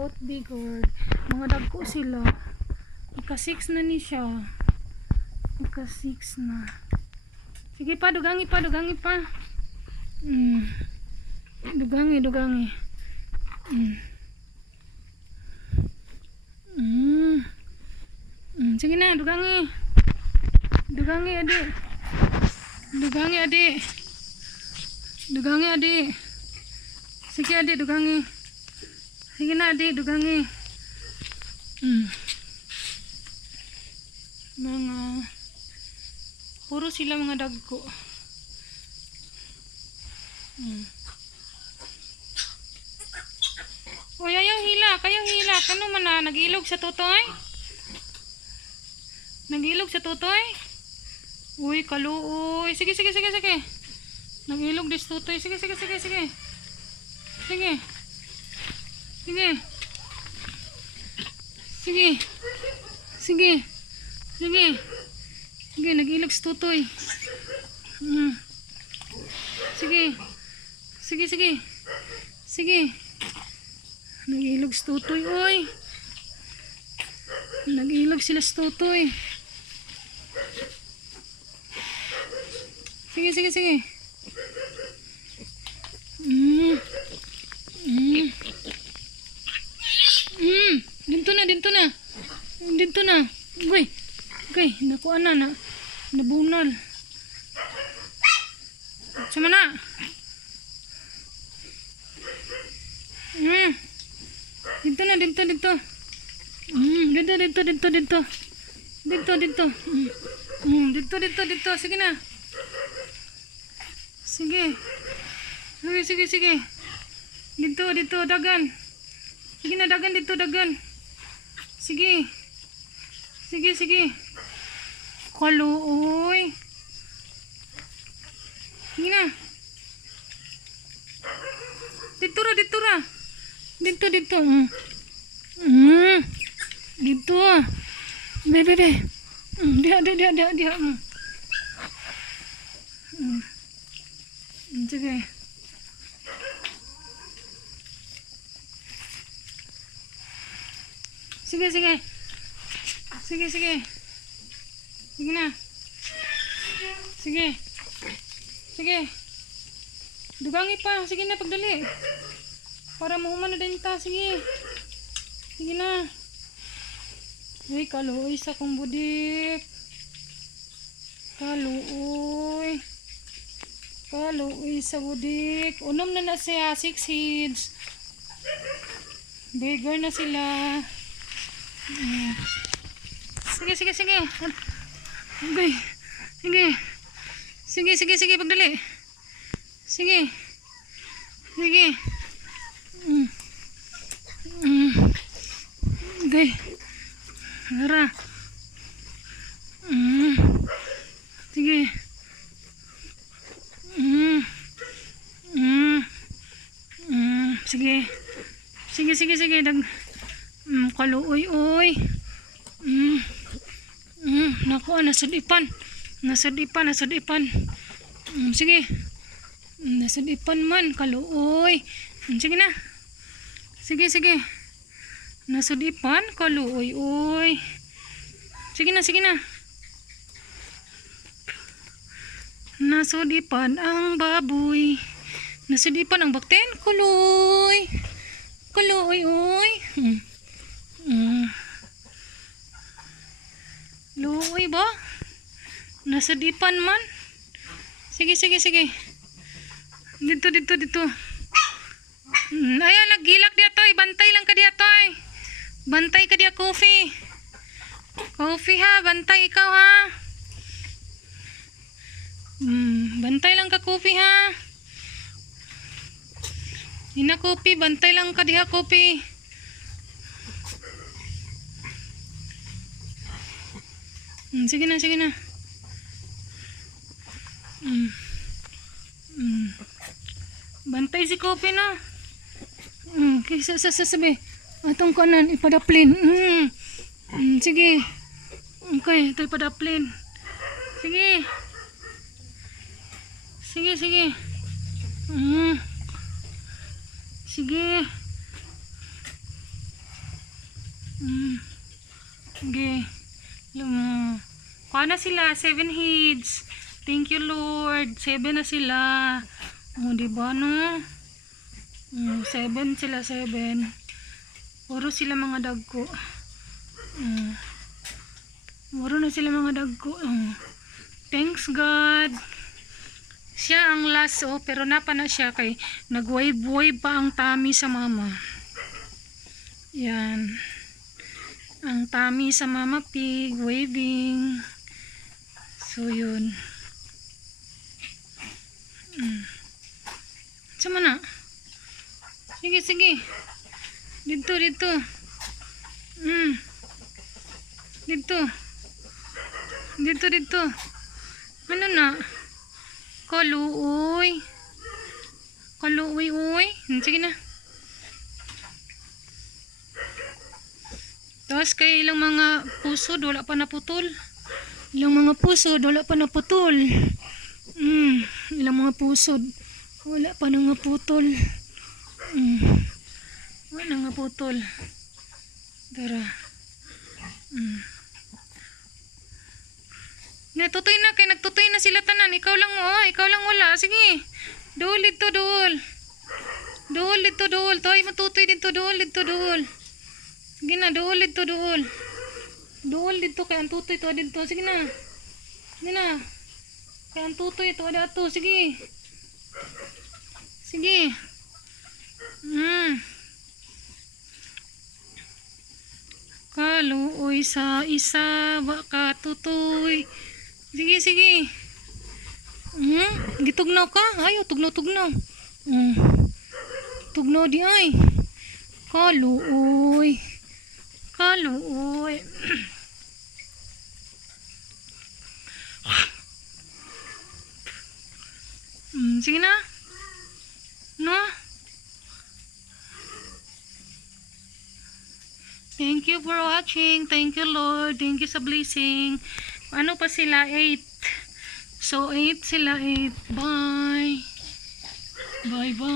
both bigger. Mga dagko sila. Ika 6 na ni siya. Ika 6 na. Sige pa, dugangi pa. Dugangi. Sige na, dugangi. Dugangi adik. Sige adik, dugangi. Sige na adik, dugangi. Puro sila mga dagko. Uy, ayaw hila. Kano man na, nag-ilog sa tutoy? Uy, kaluoy. Sige. Nag-ilog dis tutoy. Sige. Sige, nag-ilog sa tutoy. Sige. Nag-ilog sa tutoy, oy. Nag-ilog sila sa tutoy. Sige. Dito na. Uy, nakuha na. Nabunal. Sama na. Dito. Dito. Sige na. Sige. Dito, dagan. Sige na, dagan dito, dagan. Sige. Kaluoy. Sige na. Dito ra. Dito. Dito. Bebe. Dia. Sige. Sige na. Sige. Dugangi pa. Sige na, pagdali. Para mahuman na din ta. Sige na. Uy, kaluoy sa kong budik. Kaluoy sa budik. Unom na siya. 6 heads. Bigger na sila. Sige. Okay. Sige, pagdali. Sige. Okay. Tara. Sige. Sige. Kaluoy, oy. Naku, nasadipan. Sige. Nasadipan man, kaluoy. Sige na. Sige. Nasadipan, kaluoy, oy. Sige na. Nasadipan ang baboy. Nasadipan ang bakten, kaluoy. Kaluoy, oy. Luoy ba? Nasadipan man. Sige. Dito. Ayan, naggilak diya to. Bantay lang ka diya to. Bantay ka diya, Coffee. Coffee ha, bantay ikaw ha. Bantay lang ka, Coffee ha. Ina, Coffee, bantay lang ka diya, Coffee. Sige na. Bantay si Coffee na. Sabi. Atong kanan, ipadaplin. Sige. Okay, ito ipadaplin. Sige. Sige. Okay. Kuha na sila, 7 heads. Thank you Lord. 7 na sila. O, diba no? 7 sila, 7. Puro sila mga dagko. Puro na sila mga dagko. Thanks God. Siya ang last pero napa na siya kay nag-wave-wave pa ang tummy sa mama. Yan. Ang tummy sa mama pig, waving. So yun. Sama na. Sige, sige. Dito, dito. Dito. Dito, dito. Ano na? Kaluoy. Kaluoy, uy. Sige na. Tapos kay ilang mga pusod, wala pa naputol. Ilang mga pusod, wala pa naputol. Ilang mga pusod, wala pa nang naputol. Wala nang naputol. Tara. Natutoy na, kay nagtutoy na sila tanan. Ikaw lang ikaw lang wala. Sige. Duol dito, duol. Duol dito, duol. Toy, matutoy dito, duol dito, duol. Sige na, duol dito, duol. Duol dito, kay ang tutoy to dito. Sige na. Sige na. Kay ang tutoy to dito. Sige. Sige. Kaluoy sa isa, baka tutoy. Sige, sige. Gitugnaw ka? Ayaw, tugnaw-tugnaw. Tugnaw di ay. Kaluoy. Kaluoy. Sige na. No? Thank you for watching. Thank you Lord. Thank you sa blessing. Ano pa sila? 8. So 8 sila, 8. Bye. Bye bye.